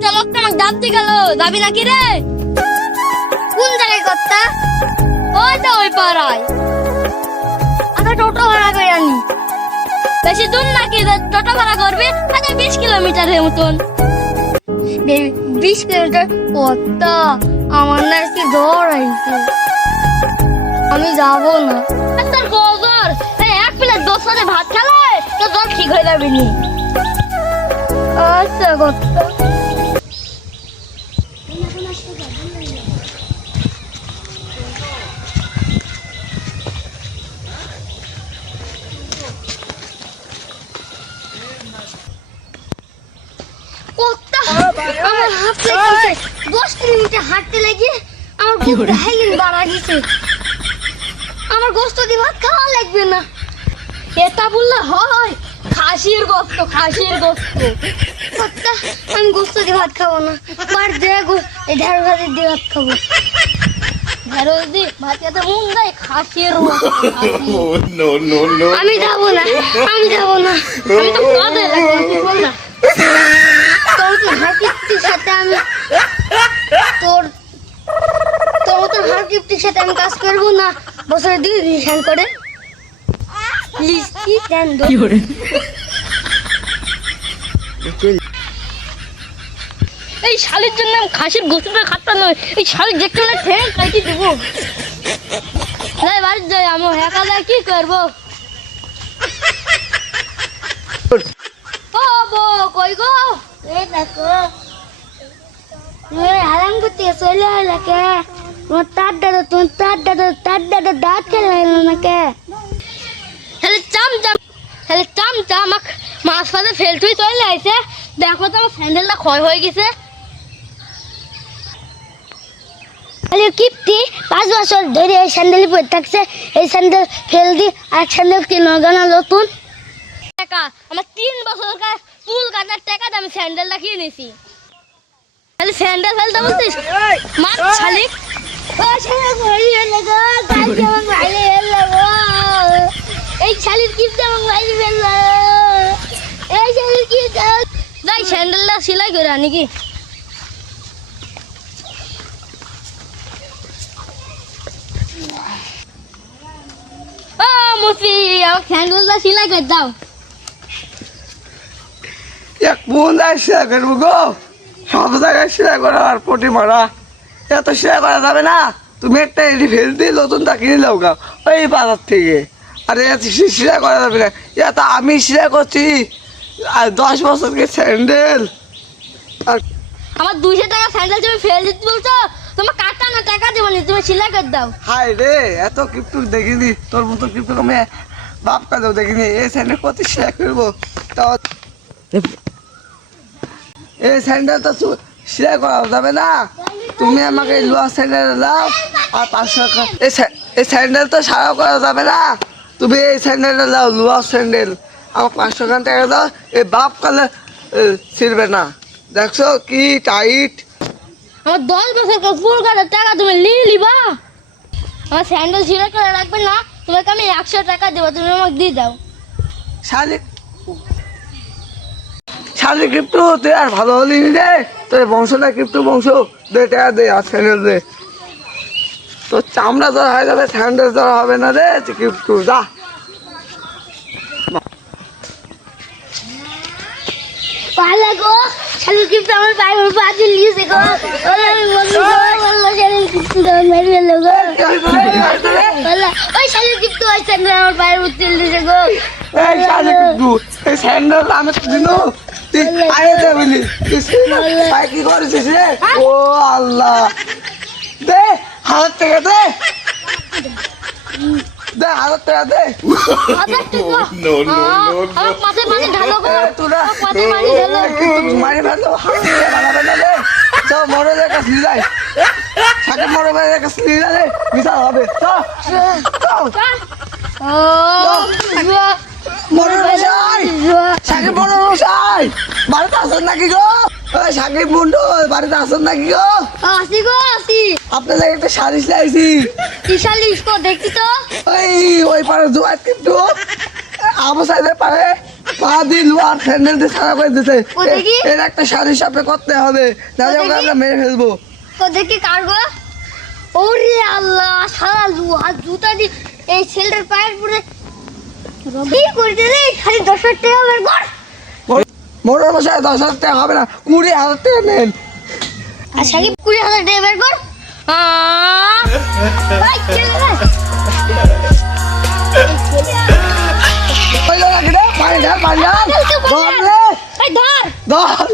একটা লোকটা আমাকে ডাকতে গেল, যাবি নাকি রে? কোন জায়গায় কর্তা? ওই তো ওই পাড়ায়। আচ্ছা টোটো ভাড়া করে আনি। বেশি দূর নাকি যে টোটো ভাড়া করবি? আচ্ছা 20 কিলোমিটারের মতন। 20 কিলোমিটার কর্তা, আমার না কি জ্বর আইছে, আমি যাবো না। তোর জ্বর, এক প্লেট দোসাতে ভাত খেলে তোর জ্বর ঠিক হয়ে যাবে নি। আচ্ছা কর্তা। আমার হাত লেগেছে, 10 কিলোমিটার হাঁটতে লেগে আমার বুকটা হেলিন বাড়া গেছে। আমার গোস্ত দিয়ে ভাত খাওয়া লাগবে না। এটা বললে হয়? খাসির গোস্ত, খাসির গোস্ত। কর্তা, আমি গোস্ত দিয়ে ভাত খাবো না। বার দেখো এই ঢেঁড়স ভাজি দিয়ে ভাত খাবো। ঢেঁড়স দিয়ে ভাত খেতে মন যায়, খাসির গোস্ত। আমি যাবো না, আমি যাবো না। আমি তো কাঁদে লাগবে, বল না। তোর তো হাকিপ্তির সাথে আমি হাকিপ্তির সাথে আমি কাজ করবো না। বছরে 2 রিটার্ন করে লিস্টি দেন দো। এই শালের জন্য আমি খাসির গোস্তটা খাচ্ছি না। এই শালের দেখতে না ঠেং কাটি দেবো। যাই বাড়ি যাই, আমি একা যাই কি করবো? ও বো কই গো? এই দেখো আরাম করতে চলে এলাকে তার দাদা দাঁত খেলে নাকে হেলে চাম মাছ ফাঁসে ফেলতুই চলে আইছে। দেখো তো আমার স্যান্ডেলটা ক্ষয় হয়ে গেছে। কিপ্তি 5 বছর ধরে এই স্যান্ডেল পরে থাকছে। এই স্যান্ডেল ফেল দি আর স্যান্ডেল কিনো গানা নতুন টাকা। আমার 3 বছর চুল কাটার টাকা আমি স্যান্ডেলটা কিনে নিয়েছি। তাহলে স্যান্ডেল ফেলতে বলছিস? মার শালিক। এই শালির কিপ্তি আমাকে মাইরে ফেললো। এই শালির কি যাই স্যান্ডেলটা সেলাই করে আনি কি। ও মুফি, আমাকে স্যান্ডেলটা সেলাই করে দাও। এক মন যায় সেলাই করবো গো, সব জায়গায় সেলাই করা আর পটি মারা, এত সেলাই করা যাবে না। তুমি একটা এটি ফেল দিয়ে নতুনটা কিনে নাও গা ওই বাজার থেকে। আরে সেলাই করা যাবে না, এত আমি সেলাই করছি আর 10 বছরকে স্যান্ডেল। আর আমার 200 টাকা স্যান্ডেল তুমি ফেল দিতে বলছো, তোমার কাটা না টাকা দেবো না, তুমি সেলাই করে দাও। হাই রে, এত কিপ্টু দেখিনি, তোর মতো কিপ্টু আমি বাপ কাজেও দেখিনি। এই স্যান্ডেল কত সেলাই করবো তাও এই স্যান্ডেল তো সেলাই করা যাবে না। তুমি আমাকে লোয়া স্যান্ডেল দাও আর 500 টাকা। এই স্যান্ডেল তো সারা করা যাবে না। তুমি এই স্যান্ডেলটা দাও, লোয়া স্যান্ডেল। আমার 500 টাকা দাও, এই বাপ কালে ছিড়বে না। দেখছো কি টাইট। আমার 10 বছর চুল কাটার টাকা তুমি লিবা। আমার স্যান্ডেল সেলাই করে রাখবে না, তোমাকে আমি 100 টাকা দেবো, তুমি আমাকে দিয়ে দাও। শালিক শালিক কিপ্টু, তুই আর ভালো হলি রে। তোর বংশটা কিপ্টু বংশ, দে টাকা দে আর স্যান্ডেল দে। তোর চামড়া ধরা হয়ে যাবে, স্যান্ডেল ধরা হবে না রে কিপ্টু, যা। পালা গো, শালিক কিপ্টু আমার পায়ের উপর পা দিয়ে লিয়েছে গো। আমি বলবো শালিক কিপ্টু আমার মেরে ফেললো গো। ওই শালিক কিপ্টু ওই স্যান্ডেল আমার পায়ের উপর তেল দিয়েছে গো। এই শালিক কিপ্টু, এই স্যান্ডেল আমি তো দিনু তুই আরে দে বলি, তুই কি করেছিস রে? ও আল্লাহ, দে 1000 টাকা দে, দে 1000 টাকা দে। মাথায় পানি ঢালো গো, তোরা মাথায় পানি ঢালো। মারি ফেললো, বানাবে না রে। চল মরে যায় কাছে নিয়ে যায়, সাথে মরে যায় কাছে নিয়ে যায়, বিচার হবে। চল মরে বসাই, সাকিব মরে বসাই, বাড়িতে আসেন নাকি গো? ওই সাকিব মন্ডল বাড়িতে আসেন নাকি গো? আসি গো আসি। আপনাদের একটা সালিশ চাইছি। কি সালিশ গো? দেখছি তো ওই পারে জোয়ার কিন্তু আবু সাইদের পারে পা দিয়ে লোহার হ্যান্ডেল দিয়ে খারাপ করে দিতে ও দেখি। এর একটা সারি সাপে করতে হবে নাহলে ও ওকে দেখি। আমরা মেরে ফেলবো। তো দেখি কার গো? ওরে আল্লাহ, সারা লোহার জুতা দি এই ছেলেটার পায়ের পুরে কি করতে রে? খালি 10,000 টাকা বের কর। মোটর মশাই 10,000 টাকা হবে না, 20,000 টাকা নেন। আর সাকিব 20,000 টাকা বের কর। ভাই ছেলে রে। ওই লোক রাখি রে, পানি ঢাল, পানি ঢাল। ধর রে, এই ধর। ধর।